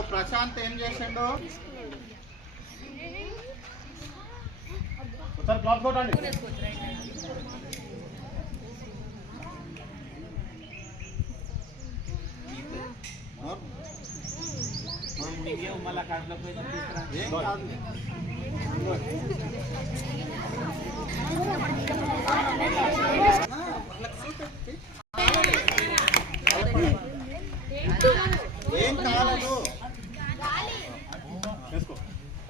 ఇప్పుడు ప్రశాంత్ ఏం చేసిండు ఒకసారి క్లాస్ కొట్టండి నోరు. ఏం కాదు ఏం కాలేదు వేసుకో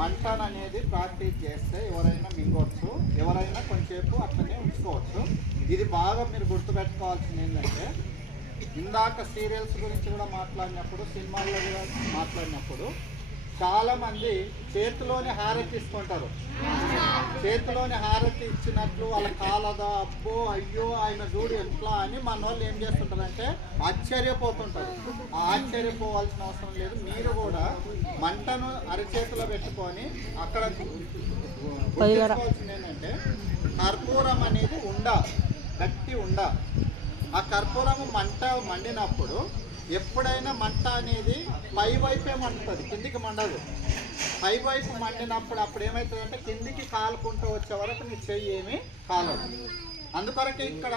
మంటన్ అనేది ప్రాక్టీస్ చేస్తే ఎవరైనా మింగొచ్చు ఎవరైనా కొంచెంసేపు అట్లనే ఉంచుకోవచ్చు ఇది బాగా మీరు గుర్తుపెట్టుకోవాల్సింది ఏంటంటే ఇందాక సీరియల్స్ గురించి కూడా మాట్లాడినప్పుడు సినిమాల్లో కూడా మాట్లాడినప్పుడు చాలా మంది చేతిలోని హారతి ఇస్తుంటారు చేతిలోని హారతి ఇచ్చినట్లు వాళ్ళ కాలదా అబ్బో అయ్యో ఆయన చూడు ఎట్లా అని మన వాళ్ళు ఏం చేస్తుంటారంటే ఆశ్చర్యపోతుంటారు. ఆ ఆశ్చర్యపోవాల్సిన అవసరం లేదు. మీరు కూడా మంటను అరచేతిలో పెట్టుకొని అక్కడ గుర్తుంచుకోవాల్సింది ఏంటంటే కర్పూరం అనేది ఉండ గట్టి ఉండ. ఆ కర్పూరము మంట మండినప్పుడు ఎప్పుడైనా మంట అనేది పై వైపే మండుతుంది కిందికి మండదు. పై వైపు మండినప్పుడు అప్పుడు ఏమవుతుందంటే కిందికి కాలుకుంటూ వచ్చే వరకు నీ చెయ్యి ఏమి కాలదు. అందుకొరకే ఇక్కడ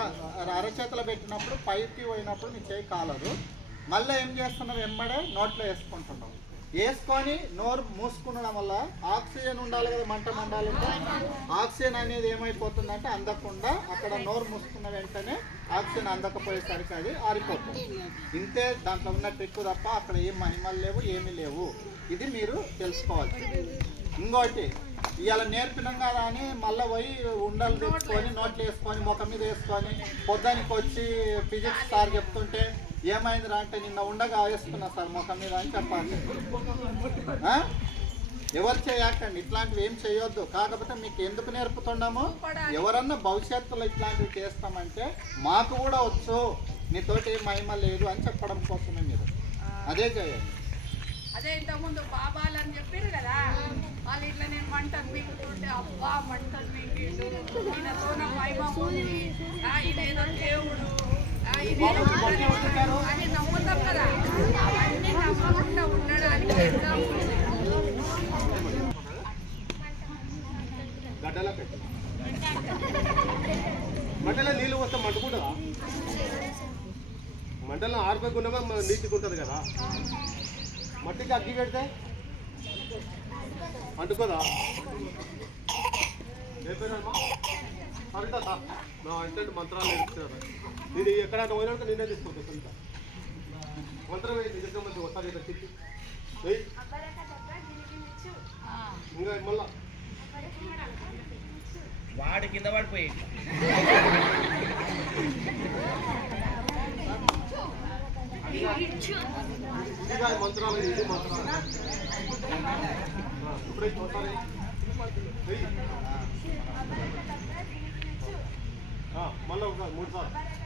అరచేతలు పెట్టినప్పుడు పైకి పోయినప్పుడు నీ చెయ్యి కాలదు. మళ్ళీ ఏం చేస్తున్నావు? వెంబడే నోట్లో వేసుకుంటున్నావు. వేసుకొని నోరు మూసుకునడం వల్ల ఆక్సిజన్ ఉండాలి కదా మంట మండాలంటే? ఆక్సిజన్ అనేది ఏమైపోతుందంటే అందకుండా అక్కడ నోరు మూసుకున్న వెంటనే ఆక్సిజన్ అందకపోయేసరికి అది ఆరిపోతుంది. ఇంతే దాంట్లో ఉన్న ట్రిక్ తప్ప అక్కడ ఏం మహిమలు లేవు ఏమీ లేవు. ఇది మీరు తెలుసుకోవాలి. ఇంకోటి ఇవాళ నేర్పినాం కదా అని మళ్ళీ పోయి ఉండలు తెచ్చుకొని నోట్లు వేసుకొని ముఖం మీద వేసుకొని పొద్దానికి వచ్చి ఫిజిక్స్ సార్ చెప్తుంటే ఏమైందిరా అంటే నిన్న ఉండగా వేసుకున్నా సార్ ముఖం మీద అని చెప్పాలి? ఎవరు చేయకండి ఇట్లాంటివి ఏం చేయొద్దు. కాకపోతే మీకు ఎందుకు నేర్పుతున్నామో? ఎవరన్నా భవిష్యత్తులో ఇట్లాంటివి చేస్తామంటే మాకు కూడా వచ్చు. నీతోటి ఏం మహిమ లేదు అని చెప్పడం కోసమే మీరు. అదే చేయండి. అదే ఇంతకుముందు బాబాలు అని చెప్పారు కదా వాళ్ళు ఇట్లా నేను మంటలు మింగుతుంటే అబ్బా మంటలు మింగిండు ఈయనతో నా వైభవం ఉంది. ఈయన ఏదో దేవుడు ఆ, ఈయన ఏదో ఉండడు అని నమ్ముతాం కదా నమ్మకుండా ఉండడానికి మంటలో నీళ్ళు వస్తే మంటుకుంటుందా మంటలో ఆరిపోకుండా నీటికి ఉంటుంది కదా మట్టికి అగ్గి పెడితే అంటుకోదా చెప్పానమ్మా అంటా అంటే మంత్రాలు నేర్పుతున్నారు నేను ఎక్కడ పోయినాక నేనే తీసుకుంటా సొంత. మంత్రం నిజంగా వస్తాను ఇక్కడ వెయ్యి ఇంకా మళ్ళా. వాడు కింద పడిపోయి. మంత్రాలు ఇది మంత్రాలు ఇప్పుడే మళ్ళా ఒక మూడు సార్లు.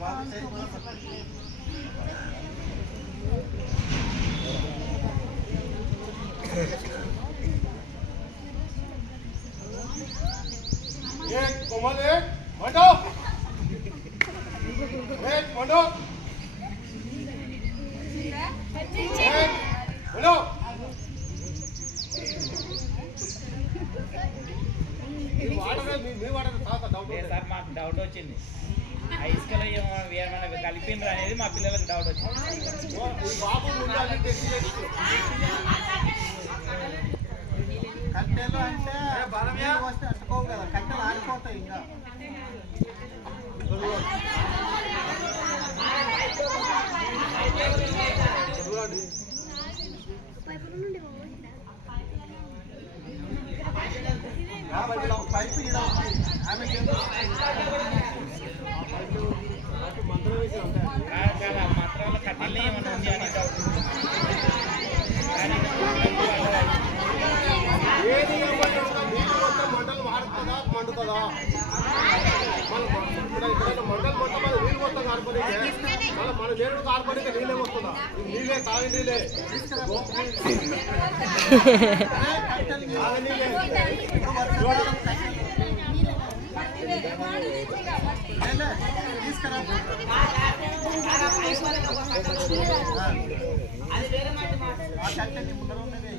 Thank. మండుతుందా మన ఇక్కడ ఇక్కడ మొత్తం నీళ్ళు కార్పొరేట్ మన మన నేరుడు కార్పొరేట్ నీళ్ళే వస్తుందా ఈ నీళ్ళే తాగి నీళ్ళే తాగి నీళ్ళే లేలే, తీసుకురా ఆ కట్టెలు ముందర ఉన్నవి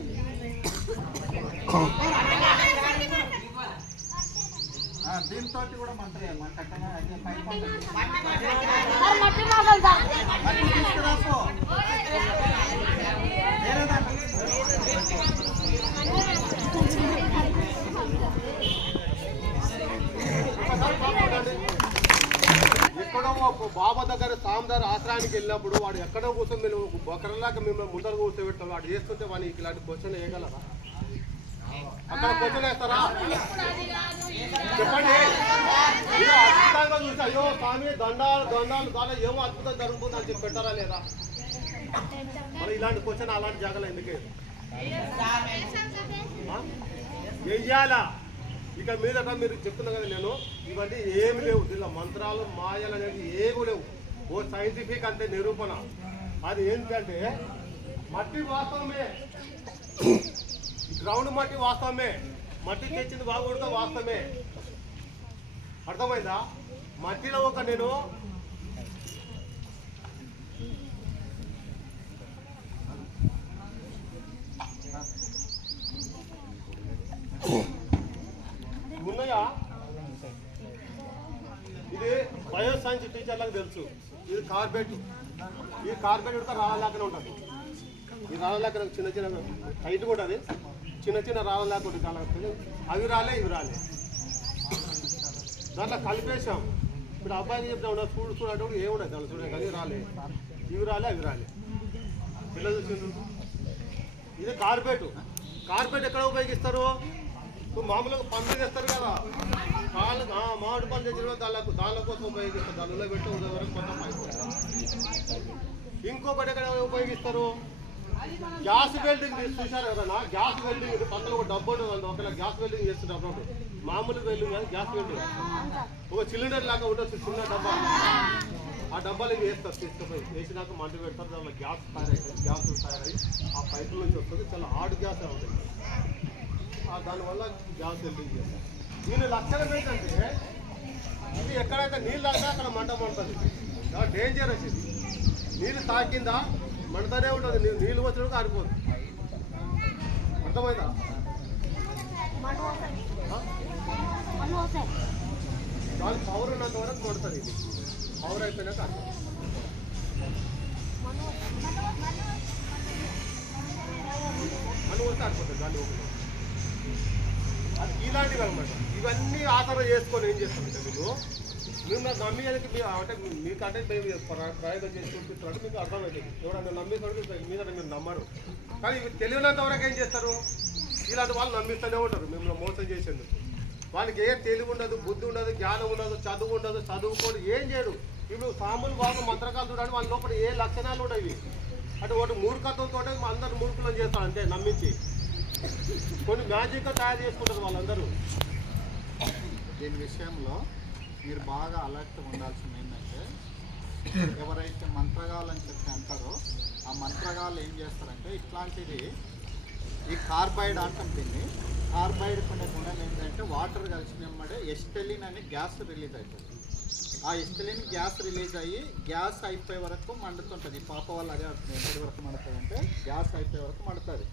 ఆ, దీంతో కూడా మంటలే పైపు. మట్టి. ఎక్కడో ఒక బాబా దగ్గర సాందార్ ఆశ్రయానికి వెళ్ళినప్పుడు వాడు ఎక్కడో కూర్చొని మేము బొకరలాగా మిమ్మల్ని ముందర కూర్చోబెడతాం వాడు చేస్తుంటే వాడికి ఇలాంటి క్వశ్చన్ వేయగలరా? అక్కడ వేస్తారా చెప్పండి. అద్భుతంగా చూసి అయ్యో స్వామి దండాలు దండాలు దాని ఏమో అద్భుతం జరుగుతుంది అని చెప్పి పెట్టారా లేదా? మరి ఇలాంటి క్వశ్చన్ అలాంటి జాగాలో ఎందుకే? వెయ్యాలా ఇక మీదట మీరు చెప్తున్నా కదా నేను ఇవన్నీ ఏమి లేవు. దీనిలో మంత్రాలు మాయలు అనేవి ఏమి లేవు. ఓ సైంటిఫిక్ అంతే నిరూపణ. అది ఏంటంటే మట్టి వాస్తవమే. గ్రౌండ్ మట్టి వాస్తవమే. మట్టి తెచ్చింది బాగుంటుందో వాస్తవమే. అర్థమైందా? మట్టిలో ఒక నేను ఉన్నాయా? ఇది బయో సైన్స్ టీచర్లకు తెలుసు. ఇది కార్బెట్. ఈ కార్బెట్ కూడా రాలేకనే ఉంటుంది. ఈ రాళ్ళలాగా చిన్న చిన్న హైట్ కూడా అది. చిన్న చిన్న రాళ్ళ లేకుండా కాలం అవి రాలే ఇవి రాలే దాంట్లో కలిపేసాం ఇప్పుడు అబ్బాయిని చెప్తా ఉన్నా చూడు చూడు అంటే ఏముండదు దాంట్లో చూడే కానీ రాలే. ఇవి రాలే అవి రాలే పిల్లలు చూసిండ్రు ఇది కార్పెట్. కార్పెట్ ఎక్కడ ఉపయోగిస్తారు? ఇప్పుడు మామూలుగా పండ్లు చేస్తారు కదా. కాళ్ళు మామిడి పండు తెచ్చిన దాని దాని కోసం ఉపయోగిస్తారు. దానిలో పెట్టి ఉదయం వరకు మొత్తం ఇంకొకటి ఎక్కడ ఉపయోగిస్తారు? గ్యాస్ వెల్డింగ్ మీరు చూశారు ఎవరన్నా గ్యాస్ వెల్డింగ్ ఇది పక్కన ఒక డబ్బు ఉంటుంది ఒకవేళ గ్యాస్ వెల్డింగ్ చేస్తున్నప్పుడు మామూలు వెల్డింగ్ కాదు గ్యాస్ వెల్డింగ్. ఒక సిలిండర్ లాగా ఉండొచ్చు చిన్న డబ్బా. ఆ డబ్బాలు వేస్తారు తీసుకుపోయి వేసినాక మంట పెడతారు దాంట్లో గ్యాస్ తయారవుతుంది గ్యాస్ తయారై ఆ పైపుల నుంచి వస్తుంది. చాలా హార్డ్ గ్యాస్ అవుతుంది దానివల్ల గ్యాస్ వెల్డింగ్ చేస్తారు. దీని లక్షణం ఏంటంటే ఇది ఎక్కడైతే నీళ్ళు తాగినా అక్కడ మంట ఉంటుంది డేంజరస్ ఇది నీళ్ళు తాకిందా? మంటనే ఉంటుంది. నీళ్ళు వచ్చినప్పుడు ఆరిపోదు. అర్థమైందా? ఆ? పవర్ ఉన్నంత వరకు కొడుతుంది ఇది. పవర్ అయిపోయినాక ఆరిపోతుంది. అని వస్తే ఆరిపోతుంది దాన్ని ఒకటి అది ఇలాంటివి అనమాట ఇవన్నీ ఆధారం చేసుకొని ఏం చేస్తాం అంటే మీరు మీరు నాకు నమ్మేదానికి మీ అంటే మీకంటే మేము ప్రయోగం చేసి చూపిస్తున్నట్టు మీకు అర్థమవుతుంది. ఎవరైనా నమ్మేసరికి మీద మీరు నమ్మరు. కానీ ఇవి తెలియనంత వరకు ఏం చేస్తారు? ఇలాంటి వాళ్ళు నమ్మిస్తూనే ఉంటారు. మిమ్మల్ని మోసం చేసేందుకు. వాళ్ళకి ఏ తెలివి ఉండదు బుద్ధి ఉండదు జ్ఞానం ఉండదు చదువు ఉండదు చదువుకోడు ఏం చేయడు. ఇప్పుడు సాములు బాగా మంత్రకాలు చూడండి వాళ్ళ లోపల ఏ లక్షణాలు ఉండవు అంటే ఒకటి మూర్ఖత్వంతో అందరు మూర్ఖులను చేస్తారు అంతే నమ్మించి. కొన్ని మ్యాజిక్గా తయారు చేసుకుంటారు వాళ్ళందరూ. దీని విషయంలో మీరు బాగా అలర్ట్గా ఉండాల్సింది ఏంటంటే ఎవరైతే మంత్రగాలు అని చెప్పి అంటారో ఆ మంత్రగాళ్ళు ఏం చేస్తారంటే ఇట్లాంటిది ఈ కార్బైడ్ అంటాం దీన్ని. కార్బైడ్ కొన్ని గుణం ఏంటంటే వాటర్ కలిసినమ్మడే ఎస్టెలిన్ అనే గ్యాస్ రిలీజ్ అవుతుంది. ఆ ఎస్టెలిన్ గ్యాస్ రిలీజ్ అయ్యి గ్యాస్ అయిపోయే వరకు మండుతుంటుంది. పాప వాళ్ళు అదే అంటుంది ఎప్పటి వరకు మండుతుంది అంటే గ్యాస్ అయిపోయే వరకు మండుతుంది.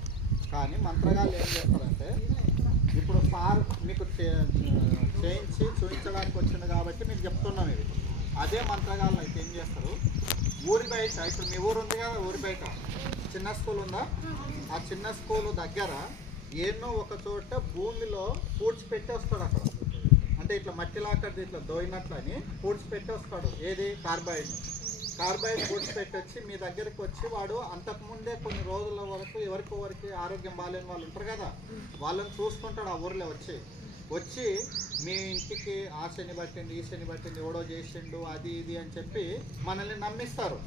కానీ మంత్రగాళ్ళు ఏం చేస్తారంటే ఇప్పుడు సార్ మీకు చేయించి చూపించడానికి వచ్చింది కాబట్టి మీకు చెప్తున్నాం ఇది అదే మంత్రగాళ్ళు అయితే ఏం చేస్తారు? ఊరి బయట ఇప్పుడు మీ ఊరు ఉంది కదా ఊరి బయట. చిన్న స్కూల్ ఉందా? ఆ చిన్న స్కూల్ దగ్గర ఎన్నో ఒక చోట భూమిలో పూడ్చిపెట్టి వస్తాడు అక్కడ. అంటే ఇట్లా మట్టి లాకది ఇట్లా దోయినట్లని పూడ్చిపెట్టి వస్తాడు ఏది? కార్బైడ్. కార్బైడ్ పూడ్చిపెట్టి పెట్టొచ్చి మీ దగ్గరికి వచ్చి వాడు అంతకుముందే కొన్ని రోజుల వరకు ఎవరికి వరకు ఆరోగ్యం బాగాలేని వాళ్ళు ఉంటారు కదా వాళ్ళని చూసుకుంటాడు ఆ ఊర్లో వచ్చి. వచ్చి మీ ఇంటికి ఆ శని పట్టింది ఈ శని పట్టింది ఎవడో చేసిండు అది ఇది అని చెప్పి మనల్ని నమ్మిస్తారు.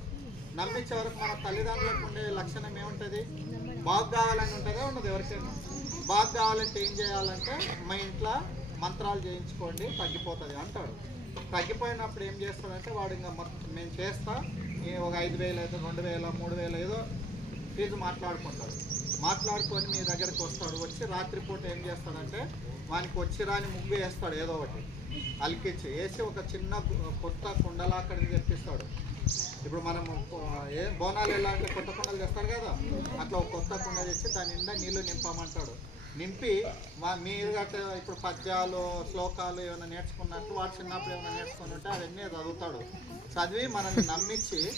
నమ్మించే వరకు మన తల్లిదండ్రులకు ఉండే లక్షణం ఏముంటుంది? బాగు కావాలని ఉంటుందా? ఉండదు ఎవరికైనా. బాగు కావాలంటే ఏం చేయాలంటే మా ఇంట్లో మంత్రాలు చేయించుకోండి తగ్గిపోతుంది అంటాడు. తగ్గిపోయినప్పుడు ఏం చేస్తాడంటే వాడు ఇంకా మొత్తం మేము చేస్తా ఒక ఐదు వేలు అయితే రెండు వేల మూడు వేలు ఏదో ఫీజు మాట్లాడుకుంటాడు. మాట్లాడుకొని మీ దగ్గరికి వస్తాడు. వచ్చి రాత్రిపూట ఏం చేస్తాడంటే వానికి వచ్చి రాని ముగ్గు వేస్తాడు ఏదో ఒకటి. అలికిచ్చి వేసి ఒక చిన్న కొత్త కుండలా అక్కడికి తెప్పిస్తాడు. ఇప్పుడు మనం ఏ బోనాలు ఎలా అంటే కొత్త కుండలు తెస్తాడు కదా? అట్లా ఒక కొత్త కుండ తెచ్చి దాని నిండా నీళ్ళు నింపమంటాడు. నింపి మా మీరు గట్ట ఇప్పుడు పద్యాలు శ్లోకాలు ఏమైనా నేర్చుకున్నట్టు వాడు చిన్నప్పుడు ఏమైనా నేర్చుకుని ఉంటే అవన్నీ చదువుతాడు. చదివి మనల్ని నమ్మించి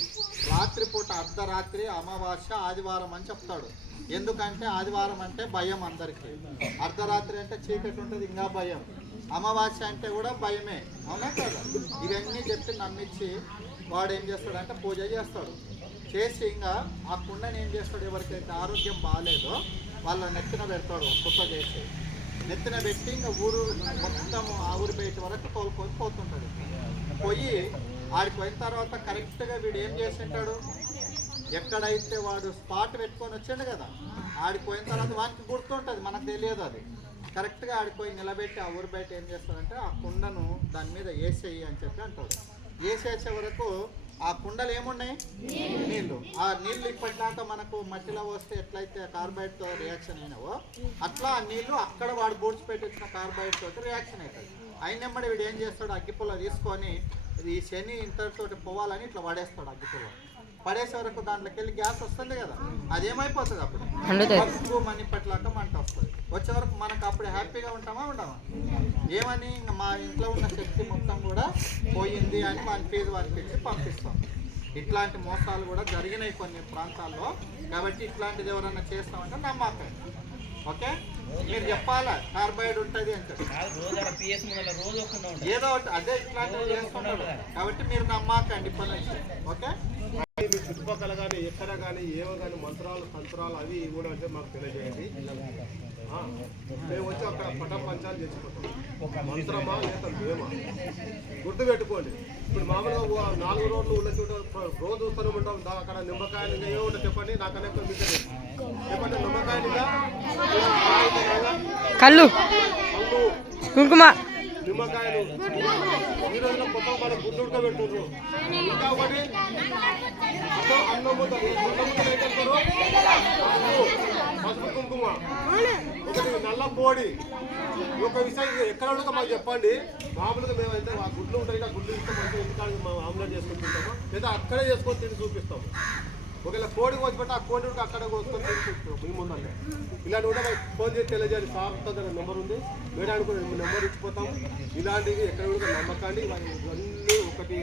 రాత్రిపూట అర్ధరాత్రి అమావాస్య ఆదివారం అని చెప్తాడు. ఎందుకంటే ఆదివారం అంటే భయం అందరికీ. అర్ధరాత్రి అంటే చీకటి ఉంటుంది ఇంకా భయం. అమావాస్య అంటే కూడా భయమే. అవునా కదా? ఇవన్నీ చెప్పి నమ్మించి వాడు ఏం చేస్తాడంటే పూజ చేస్తాడు. చేసి ఇంకా ఆ కుండని ఏం చేస్తాడు ఎవరికైతే ఆరోగ్యం బాగాలేదో వాళ్ళ నెత్తిన పెడతాడు కుప్ప చేసి. నెత్తిన పెట్టి ఇంకా ఊరు మొత్తం ఆ ఊరి బయట వరకు తోలుకొని పోతుంటాడు. పోయి ఆడికి పోయిన తర్వాత కరెక్ట్గా వీడు ఏం చేసింటాడు? ఎక్కడైతే వాడు స్పాట్ పెట్టుకొని వచ్చాడు కదా ఆడికి పోయిన తర్వాత వానికి గుర్తుంటుంది మనకు తెలియదు అది. కరెక్ట్గా ఆడిపోయి నిలబెట్టి ఆ ఊరు బయట ఏం చేస్తాడంటే ఆ కుండను దాని మీద వేసేయి అని చెప్పి అంటాడు. వేసేసే వరకు ఆ కుండలు ఏమున్నాయి? నీళ్ళు ఆ నీళ్ళు ఇప్పటిదాకా మనకు మట్టిలో వస్తే ఎట్లయితే కార్బైడ్తో రియాక్షన్ అయినావో అట్లా ఆ నీళ్ళు అక్కడ వాడు బూడ్చిపెట్టి వచ్చిన కార్బైడ్ తోటి రియాక్షన్ అవుతుంది అయినమ్మడి వీడు ఏం చేస్తాడు? అగ్గిపుల్ల తీసుకొని ఈ శని ఇంతటితోటి పోవాలని ఇట్లా పడేస్తాడు అగ్గిపుల్ల. పడేసే వరకు దాంట్లోకి వెళ్ళి గ్యాస్ వస్తుంది కదా. అదేమైపోతుంది అప్పుడు? పప్పు మని పట్లాక మంట వస్తుంది. వచ్చే వరకు మనకు అప్పుడు హ్యాపీగా ఉంటామా ఉండమా? ఏమని ఇంక మా ఇంట్లో ఉన్న శక్తి మొత్తం కూడా పోయింది అని మన ఫీజు వారికి ఇచ్చి పంపిస్తాం. ఇట్లాంటి మోసాలు కూడా జరిగినాయి కొన్ని ప్రాంతాల్లో. కాబట్టి ఇట్లాంటిది ఎవరన్నా చేస్తామంటే నమ్మకండి ఓకే? మీరు చెప్పాలా? కార్బైడ్ ఉంటుంది ఉంటుంది ఏదో ఒకటి అదే ఇట్లాంటివి చేస్తున్నాడు కాబట్టి మీరు నమ్మకండి ఇప్పటి నుంచి. ఓకే? మీ చుట్టుపక్కల కానీ ఎక్కడ కానీ ఏవో కానీ మంత్రాలు తంత్రాలు అవి కూడా అంటే మాకు తెలియజేయండి. మేము వచ్చి అక్కడ పట పంచాలు తెచ్చిపోతాం మంత్రమా లేక మేమా? గుర్తుపెట్టుకోండి. ఇప్పుడు మామూలుగా నాలుగు రోడ్లు ఉన్న చోట రోజు చూస్తూనే ఉంటాం. అక్కడ నిమ్మకాయలు ఇంకా ఏమో చెప్పండి. నాకనే మీకు. చెప్పండి నిమ్మకాయలు ఇంకా కళ్ళు. కళ్ళు. కుంకుమ. నిమ్మకాయలు. ఈ రోజున కొత్త మన గుడ్డు ఉడకబెట్టుర్రు కాబట్టి అన్నం పసుపు, కుంకుమ. ఒకటి నల్ల పోడి. ఒక విషయం ఎక్కడ ఉండదో మాకు చెప్పండి. మామూలుగా మేమైతే ఆ గుడ్లు ఉంటాయి ఆ గుడ్లు ఇస్తే మంచిగా ఎందుకంటే మేము ఆమ్లెట్ చేసుకొని తింటాము? లేదా అక్కడే చేసుకొని తిని చూపిస్తాము ఒకవేళ కోడి కోసిపెట్టి ఆ కోడి ఉంటే అక్కడ కోసుకొని తిని మీ ఇలాంటి కూడా ఫోన్ చేసి తెలియజేయాలి. సార్ దగ్గర నెంబర్ ఉంది. మేడానికి కూడా నెంబర్ ఇచ్చిపోతాం. ఇలాంటివి ఎక్కడ కూడా నమ్మకాన్ని ఇవన్నీ ఒకటి.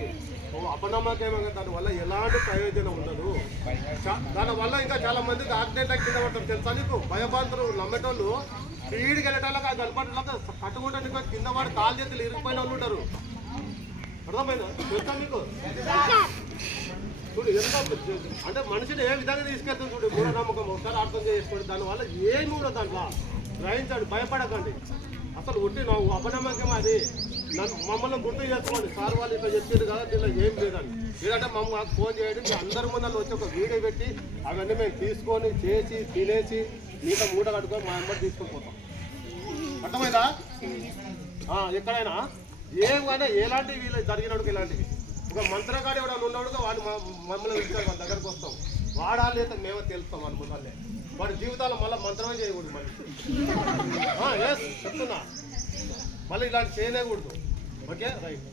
అపనమ్మకమే దానివల్ల ఎలాంటి ప్రయోజనం ఉండదు. దానివల్ల ఇంకా చాలా మందికి యాక్సిడెంట్ కింద పడతారు. తెలుసా నీకు? భయభాంతరు నమ్మేటోళ్ళు స్పీడ్కి వెళ్ళేటోళ్ళకి ఆ గడపట్లకు కట్టుకుంటే నీకు కింద పడి కాలు చేతులు ఇరిగిపోయిన వాళ్ళు ఉంటారు. అర్థమైందా? తెలుసా నీకు? చూడు ఎంత అంటే మనిషిని ఏ విధంగా తీసుకెళ్తుంది చూడు మూఢనమ్మకం ఒకసారి అర్థం చేసుకోండి. దానివల్ల ఏమి ఉండదు దాంట్లో గ్రహించండి భయపడకండి. అసలు ఉట్టి నా అపనమ్మకం అది. నన్ను మమ్మల్ని గుర్తు చేసుకోండి. సార్ వాళ్ళు ఇట్లా చెప్పారు కదా దీనిలో ఏం లేదండి. లేదంటే మమ్మల్ని మాకు ఫోన్ చేయండి మీ అందరి ముందర వచ్చి ఒక వీడియో పెట్టి అవన్నీ మేము తీసుకొని చేసి తినేసి మీతో మూట కట్టుకొని మా అమ్మ తీసుకొని పోతాం. అర్థమైందా? ఎక్కడైనా? ఏమైనా ఎలాంటి వీళ్ళు జరిగినప్పుడు ఇలాంటివి. ఒక మంత్రగాడు ఎవడన్నా ఉన్నప్పుడు వాడు మమ్మల్ని పిలుస్తారు వాళ్ళ దగ్గరకు వస్తాం. వాడాలి లేదా మేమే తెలుస్తాం వాళ్ళ ముందరనే వాడి జీవితాలు మళ్ళీ మంత్రమే చేయకూడదు మళ్ళీ. ఎస్ చెప్తున్నా. మళ్ళీ ఇలాంటి చేయలేకూడదు. ఓకే? రైట్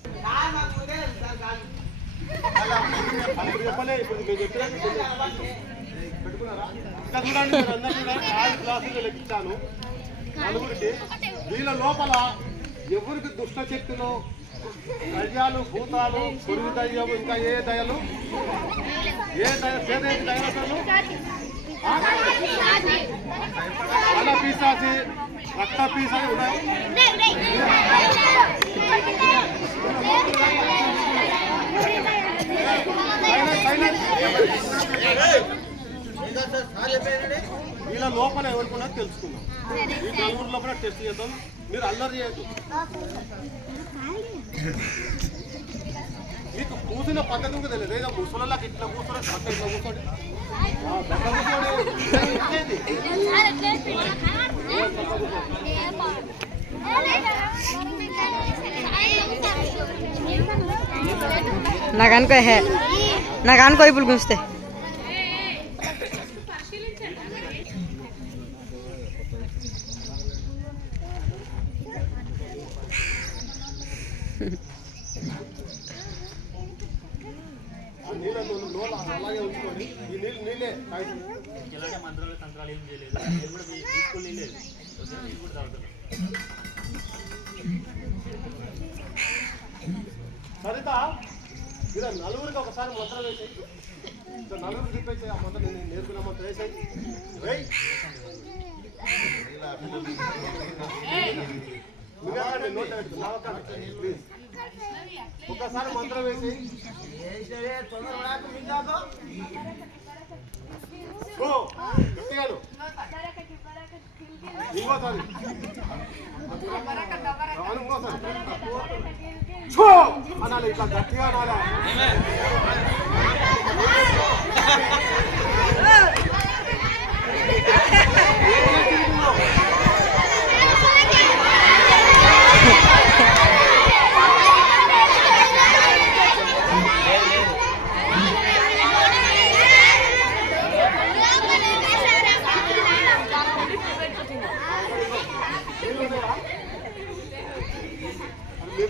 అప్పుడు చెప్పలే ఇప్పుడు మీరు చెప్పినాక పెట్టుకున్నారా? ఇంకా చూడండి మీరు అందరూ కూడా ఆరు క్లాసులు లెక్కించాను. నలుగురికి. వీళ్ళ లోపల ఎవరికి దుష్ట శక్తులు దయ్యాలు భూతాలు పురుగు దయ్యం ఇంకా ఏ దయలు? ఏ దయ పేద దయలు అలా పీసాచి రక్త పీసాసి ఉన్నాయి. వీళ్ళ లోపల ఎవరికున్నా తెలుసుకుందాం. ఈ నలుగురు లోపల టెస్ట్ చేద్దాం. మీరు అల్లరి చేయద్దు. మీకు కూసిన పద్ధతి కూడా తెలియదు. ఏదో ముసలకి ఇట్లా కూర్చోండి పక్క ఇట్లా కూర్చోండి ఆ, పక్క కూర్చోండి ఇచ్చేది. నాకు అనుకో హే నాకు అనుకో ఇప్పుడు గుంస్తే ఆ నీళ్ళ నోళ్ళ అలాగే ఉంచుకొని ఈ నీళ్ళు నీళ్ళే తాగి. ఎలాంటి తంత్రాలు ఏం చేయలేదు. నేను కూడా మీ తీసుకుని ఓకే నీళ్ళు కూడా తాగుతున్నాను సరిత ఇలా నలుగురికి ఒకసారి మంత్రం వేసాయి. నలుగురు తిప్పేసి ఆ మంత్రం నేను నేర్పిన మంత్రం వేసాయి. ఒక్కసారి మంత్రం వేసి అనాలి ఇట్లా గట్టిగా అనాలి?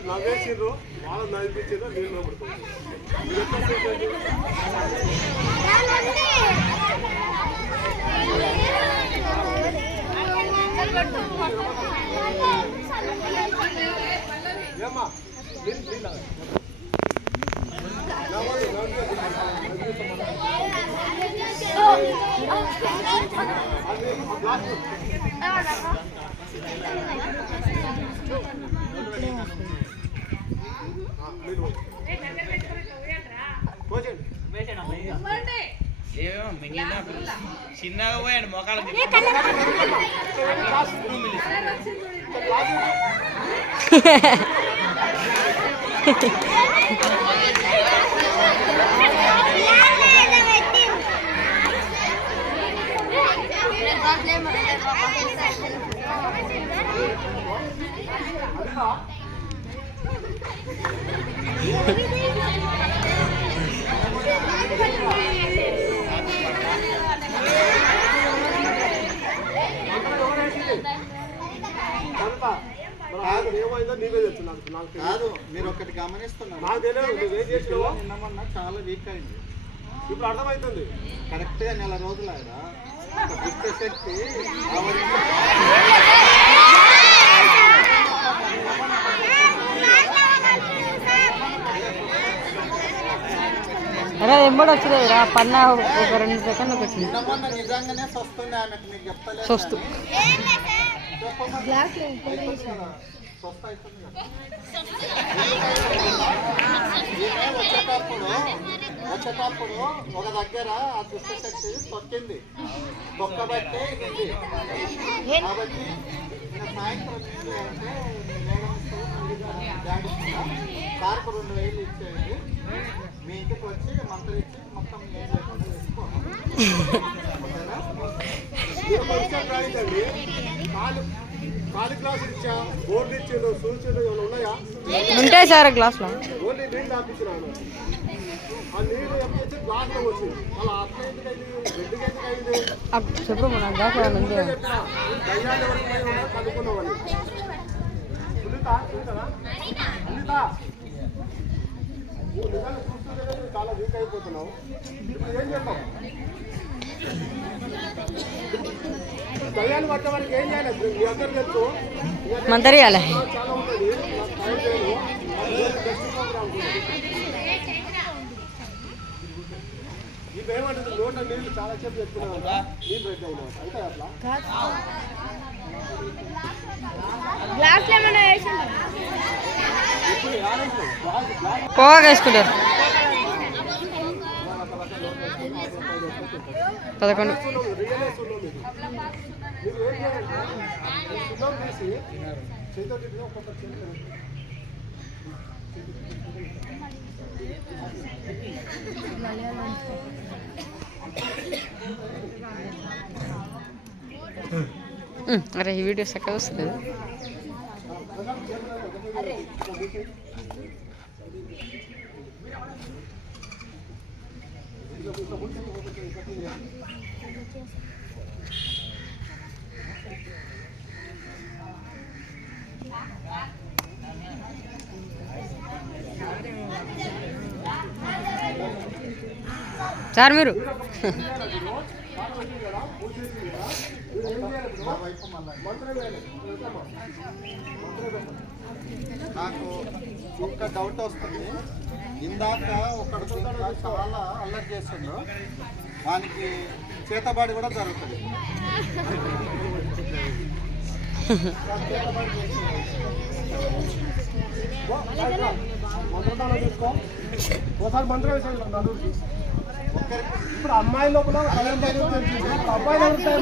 అది నవ్వేసిండ్రు వాళ్ళు నవ్వించారు నేను నవ్వుడుతుంది ఏమ్మా నవ్వండి, నవ్వండి. అది ఆ గ్లాసు ఆ, నీళ్ళు పోయి. పోసేయండి. ఏమో మిగిలిన చిన్నగా పోయాడు మొక్కలు గ్లాసు. గ్లాసు. కాదు మీరు ఒకటి గమనిస్తున్నారు. నాకు తెలియదు నువ్వేం చేసినావో? నిన్న మొన్న చాలా వీక్ అయింది. ఇప్పుడు అర్థమవుతుంది కరెక్ట్గా నెల రోజులు ఆయన ఒక దుష్ట అరే ఎంబడి వచ్చింది రా. పన్న ఒక రెండు సెకండ్లకు వచ్చింది. ఈమె వచ్చేటప్పుడు వచ్చేటప్పుడు ఒక దగ్గర ఆ దుష్ట శక్తి తొక్కింది. తొక్కబట్టి ఇది కాబట్టి సాయంత్రం రెండు వేలు ఇచ్చేయండి. మీ ఇంటికి వచ్చి మంత్రం ఇచ్చి మొత్తం ఏం లేకుండా కాలు కాలు బోర్డు ఏమైనా ఉన్నాయా? ఉంటాయి సార్ గ్లాస్లో. ఓన్లీ నీళ్ళు తాపించినాను ఆ నీళ్ళు ఎప్పుడు గ్లాస్లో వచ్చింది అట్లా ఎందుకు అయింది? ఎందుకు అయింది? దయ్యాలు కనుక్కున్నామని సునీత సునీతనా? సునీత నువ్వు నిజంగా చూస్తుంటే నువ్వు చాలా వీక్ అయిపోతున్నావు ఏం ఏం చేయాలి మీ అందరు తెలుసు చాలా ఉంటుంది నాకు టైం నోట నీళ్ళు చాలా సేపు చెప్తున్నాను నీళ్ళు రెడ్డి అయినా? అయితే అట్లా? పోగా వేసుకుంటారు పదకొండు Hmm. అరే ఈ వీడియో చక్కగా వస్తుంది. సార్ మీరు. ఒక్క డౌట్ వస్తుంది. ఇందాక ఒకడు వాళ్ళ చాలా అల్లరి చేసిండు. దానికి చేతబడి కూడా జరుగుతుంది ఒకసారి మంత్రం నలుగురికి ఇప్పుడు అమ్మాయి లోపల కళ్యాణ్ బయట అబ్బాయి లోపల టైం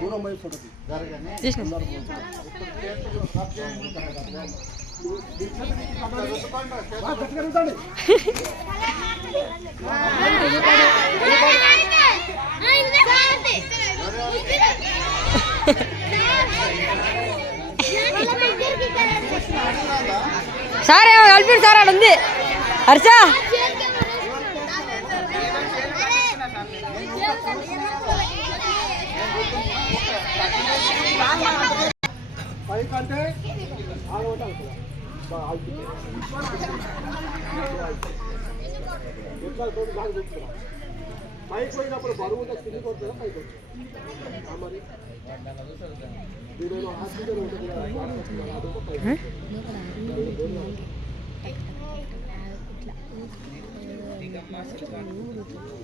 దూరం పోయి ఫోటో తీ. జరగని సార్ ఏమో కలిపి సార్ ఆడ ఉంది. హర్షా! పైకి అంటే ఆగమంటే పైకి పోయినప్పుడు బరువు ఉంటే కిందికి పైకి మరి దీనిలో ఉంటుంది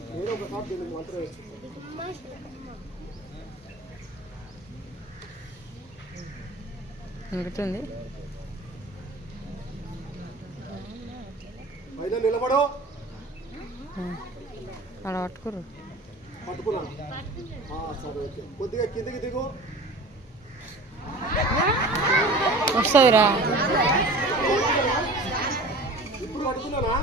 నేను ఒకసారి దీనికి మంత్రం పైన నిలబడు. ఆడ పట్టుకోరు పట్టుకున్నాను ఆ, సరే ఓకే. కొద్దిగా కిందికి దిగు. వస్తుందిరా ఇప్పుడు పట్టుకున్నానా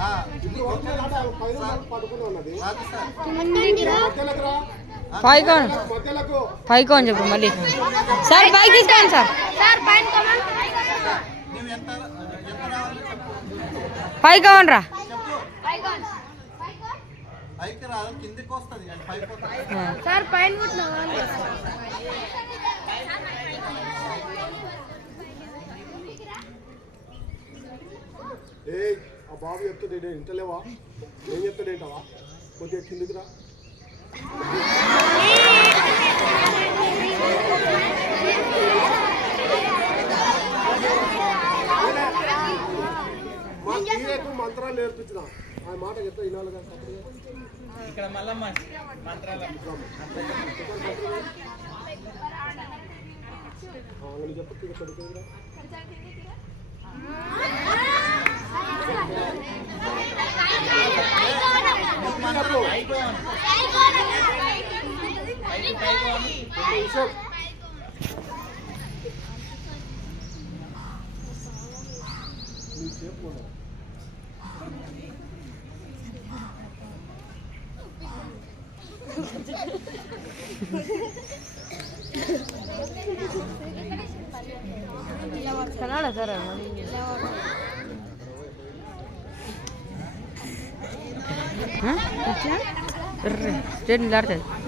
ఆ, ఇప్పుడు పట్టుకున్నా పైన పట్టుకున్నా ఉన్నది. రాదు సార్. మధ్యలోకి రా పైకి మధ్యలోకి పైకి అని చెప్పు మళ్ళీ. సార్ పైకి తీసుకోండి సార్. రావాలి చెప్పు పైకి అవ్వండి రా చెప్పు పైకి రాదు కిందికి వస్తుంది కానీ పైకి వస్తుంది సార్ పైన ఏ ఆ బాబు చెప్తుంది నేను ఇంటలేవా ఏం చెప్తాడు ఏంటవా కొద్దిగా కిందికి రా. మా తీరేకు మంత్రాలు నేర్పించిన. ఆ మాట చెప్తే వినాలి కదా తప్పదు కదా. ఇక్కడ మళ్ళా మంత్రాలు. ఆ, నేను చెప్పు. కింద కొడుకు రా ఐకాన్ ఐకాన్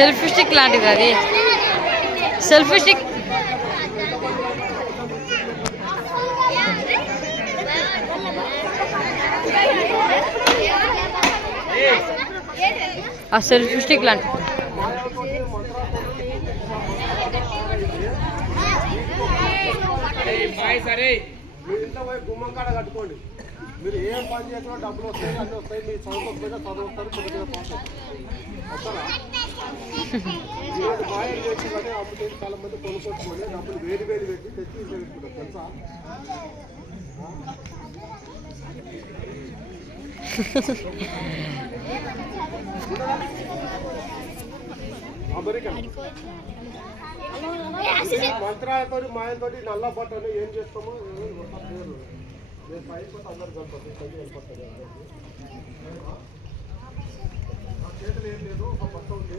సెల్ఫీ స్టిక్ లాంటిది అది. సెల్ఫీ స్టిక్ ఆ సెల్ఫీ స్టిక్ లాంటిది సరే. గుమ్మం కాడ కట్టుకోండి. మీరు ఏం పని చేసినా డబ్బులు వస్తాయి అన్నీ వస్తాయి మీరు చదువుకోకపోయినా చదువుతారు కొద్దిగా కానీ చాలా మంది పెట్టి మంత్రాలతో మాయలతో నల్ల బట్టలు ఏం చేస్తామో పేరు అందరు కలిపి వెళ్ళిపోతారు చేతులు ఏం లేదు ఒక బట్ట ఉంది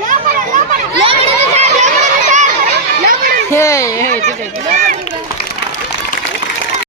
లోపల లోపల లోపల హే, హే, ఇటు, ఇటు, ఇటు.